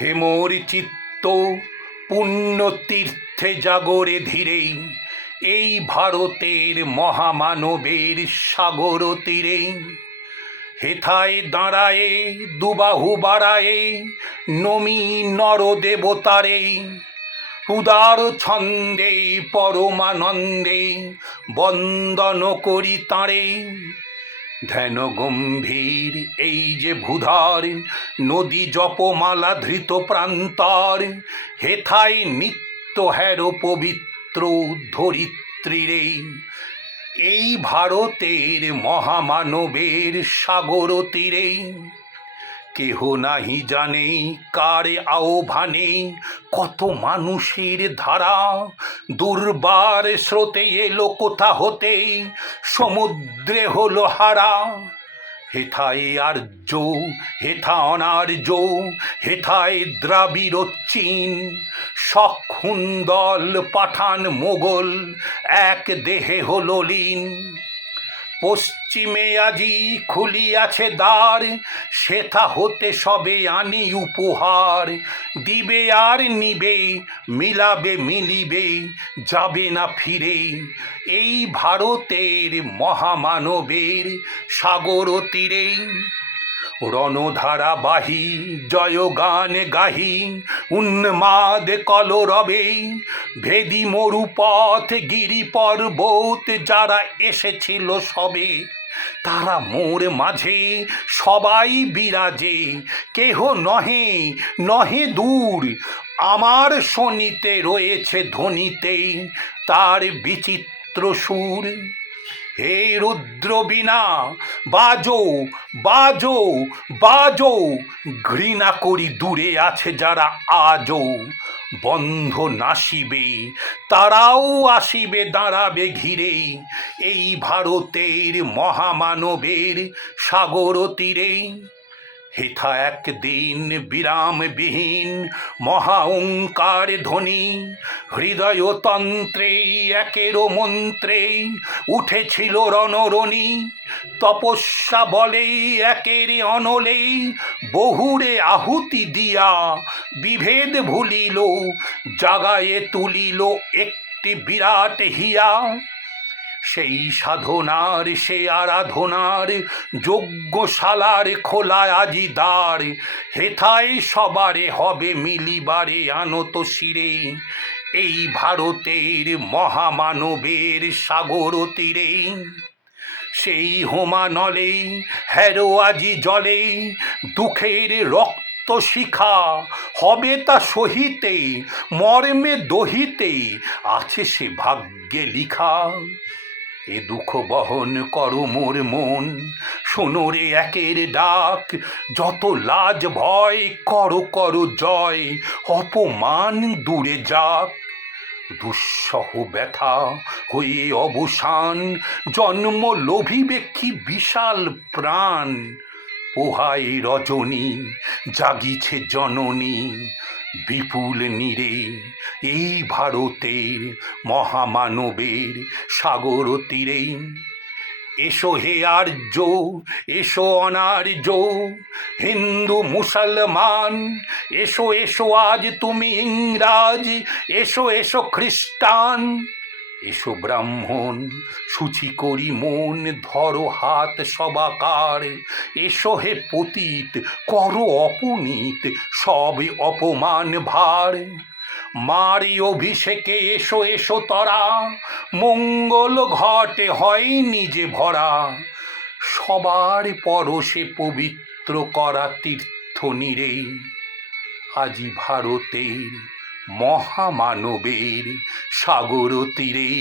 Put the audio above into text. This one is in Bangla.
হেমোর চিত্ত পুণ্যতীর্থে জাগরে ধীরেই, এই ভারতের মহামানবের সাগর তীরে। হেথায় দাঁড়ায়ে দুবাহু বাড়ায়ে নমি নর দেবতারে, উদার ছন্দে পরমানন্দে বন্দন করি তাঁরে। ধ্যান গম্ভীর এই যে ভূধর নদী জপমালা ধৃত প্রান্তর, হেথায় নিত্য হের পবিত্র ধরিত্রীরে। এই ভারতের মহামানবের সাগর তীরে। কেহ নাহি জানে কার আহ্বানে কত মানুষের ধারা, দুর্বার স্রোতে এলো কোথা হতে সমুদ্রে হলো হারা। হেথায় আর্য হেথা অনার্য, হেথায় দ্রাবিড় চীন, শক হুন্দল পাঠান মোগল এক দেহে হলো লীন। পশ্চিমে আজি খুলিয়াছে দ্বার, সেথা হতে সবে আনি উপহার। দিবে আর নিবে, মিলাবে মিলিবে, যাবে না ফিরে। এই ভারতের মহামানবের সাগর তীরে। রণধারা বাহি জয়গান গাহি উন্মাদ কলরবে, ভেদি মরুপথ গিরি পর্বত যারা এসেছিল সবে। তারা মোর মাঝে সবাই বিরাজে, কেহ নহে নহে দূর, আমার শনিতে রয়েছে ধ্বনিতে তার বিচিত্র সুর। হে রুদ্র বীণা বাজো বাজো বাজো, ঘৃণা করি দূরে আছে যারা আজও। বন্ধ নাশিবে তারাও আসিবে, দাঁড়াবে ঘিরে এই ভারতের মহামানবের সাগর তীরে। হেথা একদিন বিরামবিহীন মহা ওঙ্কার ধ্বনি, হৃদয়তন্ত্রে একের মন্ত্রে উঠেছিল রণরণি। তপস্যা বলে একের অনলে বহুরে আহুতি দিয়া, বিভেদ ভুলিল জাগায়ে তুলিল একটি বিরাট হিয়া। সেই সাধনার সে আরাধনার যজ্ঞশালার খোলা আজি দ্বার, হেথায় সবারে হবে মিলিবারে আনত শিরে এই ভারতের মহামানবের সাগর তীরে। সেই হোমানলে হেরো আজি জলে দুঃখের রক্ত শিখা, হবে তা সহিতে মর্মে দহিতে আছে সে ভাগ্যে লিখা। এ দুঃখ বহন করো মোর মন, শোনো রে একের ডাক, যত লাজ ভয় করো করো জয়, অপমান দূরে যাক। দুঃসহ ব্যথা হয়ে অবসান, জন্ম লোভিবে কি বিশাল প্রাণ। পোহায় রজনী জাগিছে জননী, বিপুল নীরে এই ভারতের মহামানবের সাগর তীরে। এসো হে আর্য এসো অনার্য, হিন্দু মুসলমান, এসো এসো আজ তুমি ইংরাজ, এসো এসো খ্রিস্টান। এসো ব্রাহ্মণ শুচি করি মন, ধরো হাত সবাকার। এসো হে পতিত করো অপনীত সব অপমান ভার। মারি অভিষেকে এসো এসো তরা, মঙ্গল ঘটে হয় নিজে ভরা। সবার পরশে পবিত্র করা তীর্থ নীরে, আজি ভারতের মহামানবের সাগর তীরে।